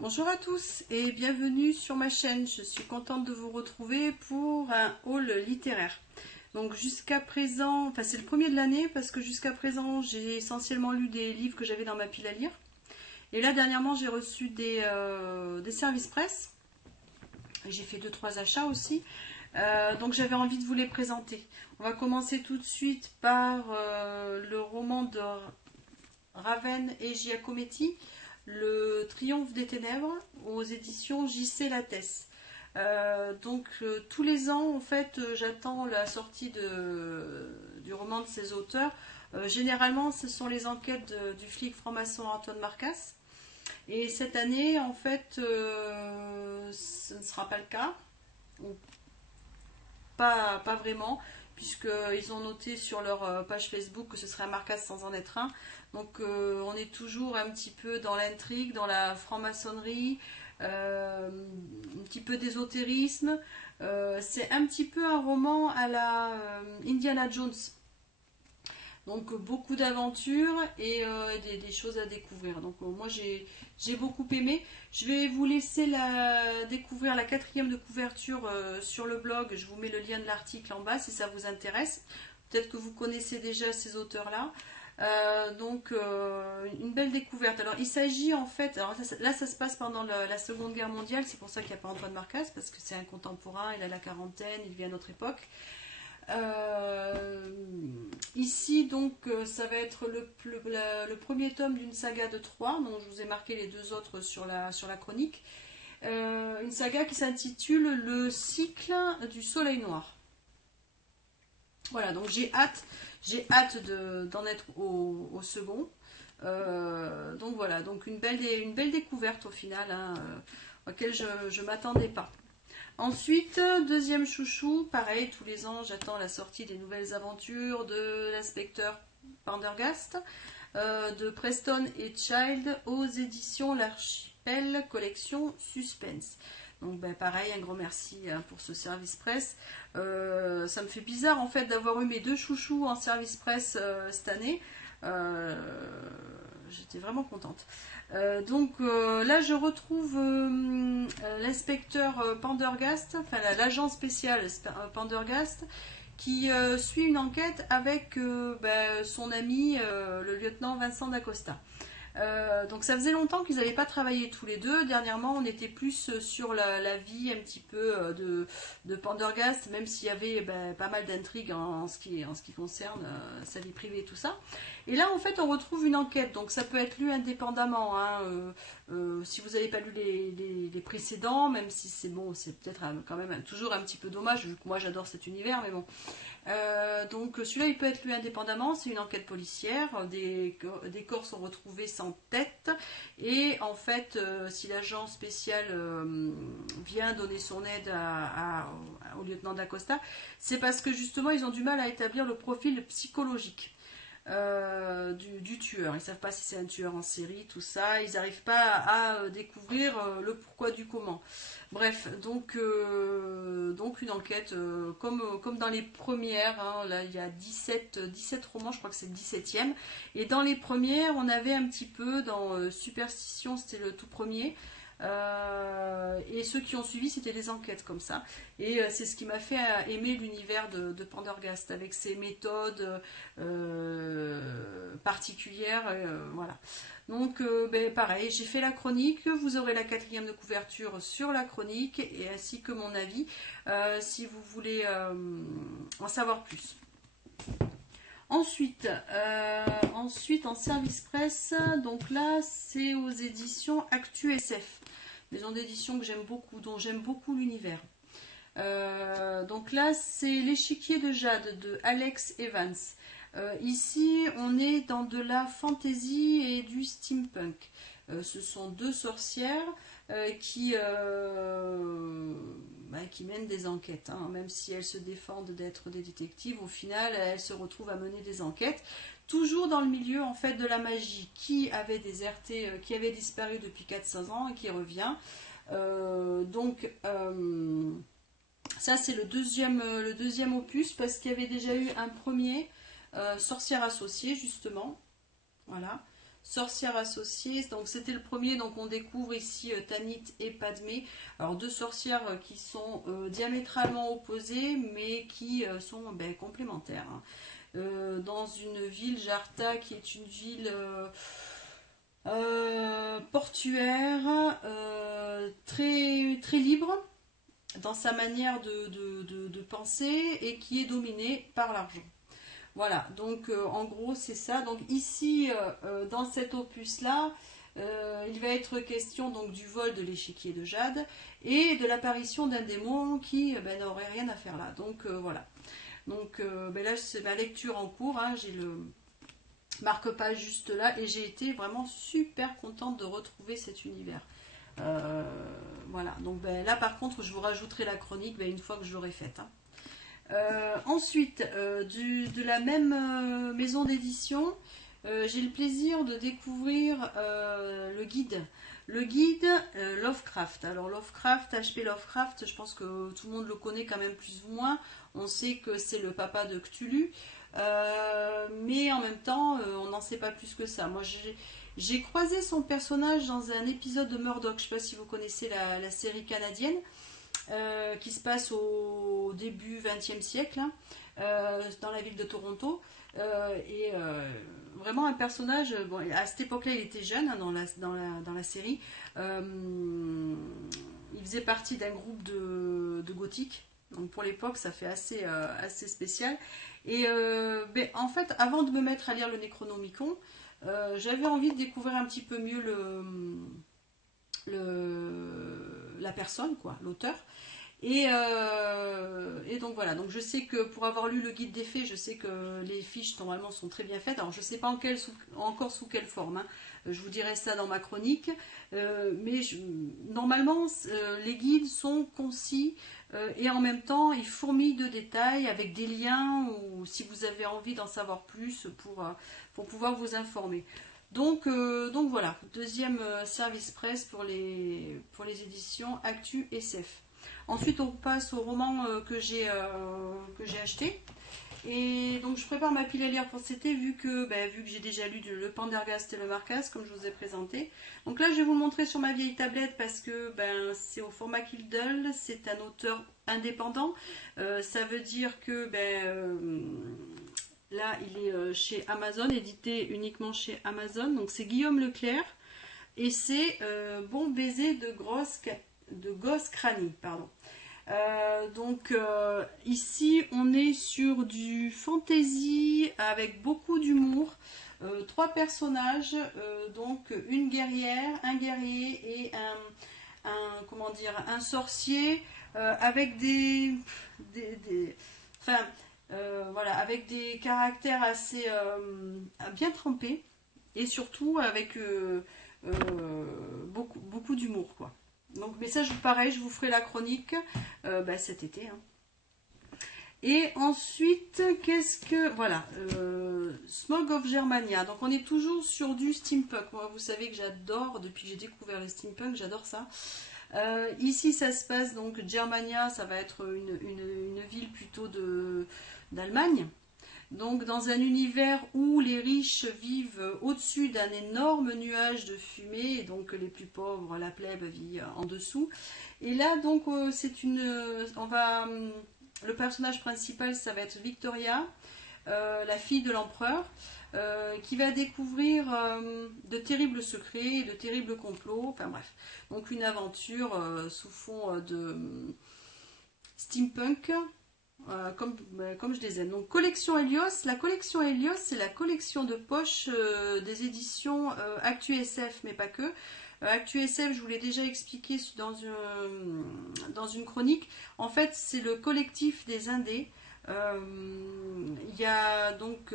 Bonjour à tous et bienvenue sur ma chaîne. Je suis contente de vous retrouver pour un haul littéraire. Donc jusqu'à présent, enfin c'est le premier de l'année parce que jusqu'à présent j'ai essentiellement lu des livres que j'avais dans ma pile à lire. Et là dernièrement j'ai reçu des services presse. J'ai fait 2-3 achats aussi. Donc j'avais envie de vous les présenter. On va commencer tout de suite par le roman de Raven et Giacometti, Le Triomphe des Ténèbres, aux éditions J.C. Lattès. Tous les ans, en fait, j'attends la sortie du roman de ces auteurs. Généralement, ce sont les enquêtes du flic franc-maçon Antoine Marcas. Et cette année, en fait, ce ne sera pas le cas. Ou pas vraiment, puisqu'ils ont noté sur leur page Facebook que ce serait un Marcas sans en être un. Donc on est toujours un petit peu dans l'intrigue, dans la franc-maçonnerie, un petit peu d'ésotérisme. C'est un petit peu un roman à la Indiana Jones. Donc beaucoup d'aventures et des choses à découvrir. Donc moi j'ai beaucoup aimé. Je vais vous laisser découvrir la quatrième de couverture sur le blog. Je vous mets le lien de l'article en bas si ça vous intéresse. Peut-être que vous connaissez déjà ces auteurs-là. Une belle découverte. Alors il s'agit en fait, alors là ça se passe pendant la Seconde Guerre mondiale, c'est pour ça qu'il n'y a pas Antoine Marcas, parce que c'est un contemporain, il a la quarantaine, il vit à notre époque. Ici ça va être le premier tome d'une saga de 3, dont je vous ai marqué les deux autres sur la chronique. Une saga qui s'intitule Le cycle du soleil noir. Voilà, donc j'ai hâte d'en être au second. Donc voilà, donc une belle découverte au final, hein, auquel je ne m'attendais pas. Ensuite, deuxième chouchou, pareil, tous les ans j'attends la sortie des nouvelles aventures de l'inspecteur Pendergast, de Preston et Child aux éditions L'Archipel, collection Suspense. Donc pareil, un grand merci pour ce service presse. Ça me fait bizarre en fait d'avoir eu mes deux chouchous en service presse cette année. J'étais vraiment contente. Là je retrouve l'inspecteur Pendergast, enfin l'agent spécial Pendergast, qui suit une enquête avec son ami le lieutenant Vincent d'Acosta. Donc ça faisait longtemps qu'ils n'avaient pas travaillé tous les deux. Dernièrement, on était plus sur la vie un petit peu de Pendergast, même s'il y avait pas mal d'intrigues en ce qui concerne sa vie privée et tout ça. Et là, en fait, on retrouve une enquête. Donc ça peut être lu indépendamment. Hein, si vous n'avez pas lu les précédents, même si c'est bon, c'est peut-être quand même toujours un petit peu dommage, vu que moi j'adore cet univers, mais bon. Celui-là il peut être lu indépendamment, c'est une enquête policière, des corps sont retrouvés sans tête et en fait si l'agent spécial vient donner son aide au lieutenant d'Acosta, c'est parce que justement ils ont du mal à établir le profil psychologique du tueur. Ils ne savent pas si c'est un tueur en série, tout ça, ils n'arrivent pas à découvrir le pourquoi du comment. Bref, donc une enquête comme dans les premières, hein, là il y a 17 romans, je crois que c'est le 17e, et dans les premières on avait un petit peu dans Superstition, c'était le tout premier, et ceux qui ont suivi c'était des enquêtes comme ça, et c'est ce qui m'a fait aimer l'univers de Pendergast avec ses méthodes particulières, voilà. Donc pareil, j'ai fait la chronique, vous aurez la quatrième de couverture sur la chronique et ainsi que mon avis si vous voulez en savoir plus. Ensuite en service presse, donc là c'est aux éditions Actu SF, maison d'édition que j'aime beaucoup, dont j'aime beaucoup l'univers. Donc là c'est L'échiquier de Jade de Alex Evans. Ici, on est dans de la fantasy et du steampunk. Ce sont deux sorcières qui mènent des enquêtes. Hein. Même si elles se défendent d'être des détectives, au final, elles se retrouvent à mener des enquêtes. Toujours dans le milieu en fait de la magie, qui avait déserté, qui avait disparu depuis 400 ans et qui revient. Ça, c'est le deuxième opus parce qu'il y avait déjà eu un premier. Sorcière associée justement, voilà, sorcières associées. Donc c'était le premier, donc on découvre ici Tanit et Padmé. Alors deux sorcières qui sont diamétralement opposées, mais qui sont complémentaires. Hein. Dans une ville, Jarta, qui est une ville portuaire, très, très libre dans sa manière de penser et qui est dominée par l'argent. Voilà, donc en gros c'est ça. Donc ici, dans cet opus-là, il va être question donc du vol de l'échiquier de Jade et de l'apparition d'un démon qui n'aurait rien à faire là. Donc voilà. Donc là c'est ma lecture en cours, hein, j'ai le marque-page juste là et j'ai été vraiment super contente de retrouver cet univers. Euh, voilà, donc là par contre je vous rajouterai la chronique une fois que je l'aurai faite. Hein. Ensuite, de la même maison d'édition, j'ai le plaisir de découvrir le guide. Le guide Lovecraft. Alors Lovecraft, H.P. Lovecraft, je pense que tout le monde le connaît quand même plus ou moins. On sait que c'est le papa de Cthulhu. Mais en même temps, on n'en sait pas plus que ça. Moi, j'ai croisé son personnage dans un épisode de Murdoch. Je ne sais pas si vous connaissez la série canadienne. Qui se passe au début XXe siècle, hein, dans la ville de Toronto. Vraiment un personnage, bon, à cette époque-là il était jeune hein, dans la série. Il faisait partie d'un groupe de gothique. Donc pour l'époque ça fait assez spécial. Et en fait avant de me mettre à lire le Necronomicon, j'avais envie de découvrir un petit peu mieux la personne, quoi, l'auteur. Et donc voilà, donc je sais que pour avoir lu le guide des fées, je sais que les fiches normalement sont très bien faites. Alors je ne sais pas encore sous quelle forme, hein. Je vous dirai ça dans ma chronique. Normalement, les guides sont concis et en même temps ils fourmillent de détails avec des liens ou si vous avez envie d'en savoir plus pour pouvoir vous informer. Donc voilà, deuxième service presse pour les éditions Actu SF. Ensuite, on passe au roman que j'ai acheté. Et donc, je prépare ma pile à lire pour cet été, vu que j'ai déjà lu le Pendergast et le Marcas, comme je vous ai présenté. Donc là, je vais vous le montrer sur ma vieille tablette parce que c'est au format Kindle. C'est un auteur indépendant. Ça veut dire que là, il est chez Amazon, édité uniquement chez Amazon. Donc, c'est Guillaume Leclerc. Et c'est Bon baiser de gosse crânie, pardon. Ici on est sur du fantasy avec beaucoup d'humour, trois personnages, donc une guerrière, un guerrier et un sorcier avec avec des caractères assez bien trempés et surtout avec beaucoup d'humour, quoi. Donc, mais ça, pareil, je vous ferai la chronique cet été. Hein. Et ensuite, voilà, Smog of Germania. Donc, on est toujours sur du steampunk. Moi, vous savez que j'adore, depuis que j'ai découvert le steampunk, j'adore ça. Ici, ça se passe, donc, Germania, ça va être une ville plutôt d'Allemagne. Donc dans un univers où les riches vivent au-dessus d'un énorme nuage de fumée et donc les plus pauvres, la plèbe, vit en dessous. Et là donc le personnage principal ça va être Victoria, la fille de l'empereur, qui va découvrir de terribles secrets et de terribles complots. Enfin bref, donc une aventure sous fond de steampunk. Comme je disais, donc collection Helios. La collection Helios, c'est la collection de poche des éditions Actu SF, mais pas que. Actu SF, je vous l'ai déjà expliqué dans une chronique. En fait, c'est le collectif des indés. Il y a donc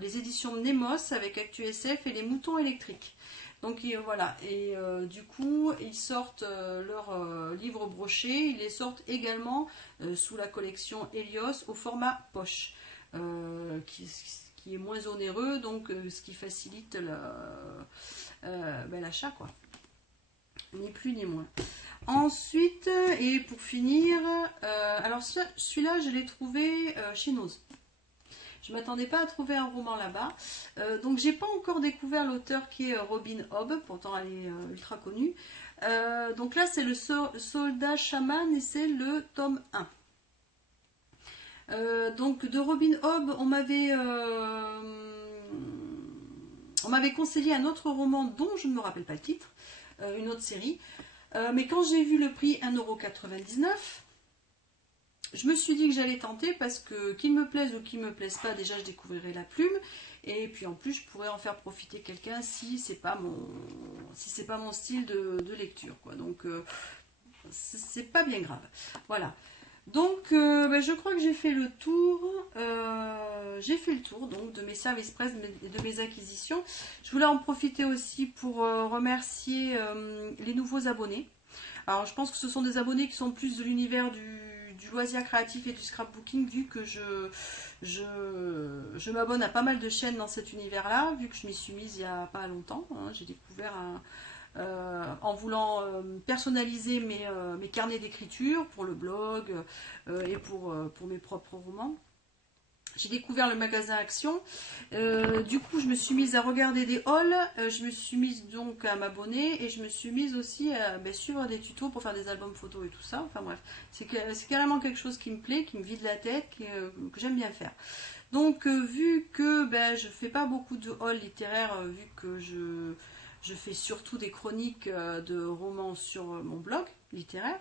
les éditions Nemos avec Actu SF et les moutons électriques. Donc voilà, et du coup, ils sortent leurs livres brochés, ils les sortent également sous la collection Helios au format poche, qui est moins onéreux, donc ce qui facilite l'achat, quoi. Ni plus ni moins. Ensuite, et pour finir, alors celui-là, je l'ai trouvé chez Noz. Je m'attendais pas à trouver un roman là-bas. Donc j'ai pas encore découvert l'auteur qui est Robin Hobb, pourtant elle est ultra connue. Donc là c'est le soldat chaman et c'est le tome 1. Donc de Robin Hobb, on m'avait conseillé un autre roman dont je ne me rappelle pas le titre, une autre série. Mais quand j'ai vu le prix 1,99 €, je me suis dit que j'allais tenter parce que qu'il me plaise ou qu'il me plaise pas, déjà je découvrirai la plume. Et puis en plus je pourrais en faire profiter quelqu'un si c'est pas mon style de lecture, quoi. Donc c'est pas bien grave. Voilà. Donc, je crois que j'ai fait le tour. Donc de mes services presse et de mes acquisitions. Je voulais en profiter aussi pour remercier les nouveaux abonnés. Alors, je pense que ce sont des abonnés qui sont plus de l'univers du loisir créatif et du scrapbooking, vu que je m'abonne à pas mal de chaînes dans cet univers-là, vu que je m'y suis mise il y a pas longtemps. Hein. J'ai découvert en voulant personnaliser mes carnets d'écriture pour le blog et pour mes propres romans. J'ai découvert le magasin Action. Du coup, je me suis mise à regarder des hauls. Je me suis mise donc à m'abonner et je me suis mise aussi à suivre des tutos pour faire des albums photos et tout ça. Enfin bref, c'est carrément quelque chose qui me plaît, qui me vide la tête, que j'aime bien faire. Donc, vu que je fais pas beaucoup de hauls littéraires, vu que je fais surtout des chroniques de romans sur mon blog littéraire.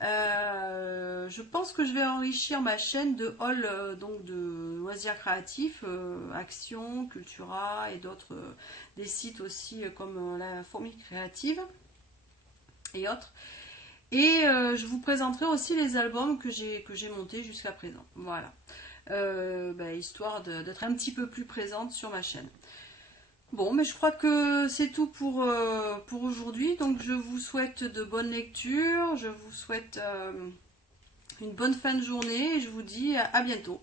Je pense que je vais enrichir ma chaîne de haul donc de loisirs créatifs, Action, Cultura et d'autres, des sites aussi comme la Fourmi Créative et autres. Et je vous présenterai aussi les albums que j'ai montés jusqu'à présent. Voilà. Histoire d'être un petit peu plus présente sur ma chaîne. Bon, mais je crois que c'est tout pour aujourd'hui. Donc je vous souhaite de bonnes lectures, je vous souhaite une bonne fin de journée et je vous dis à bientôt.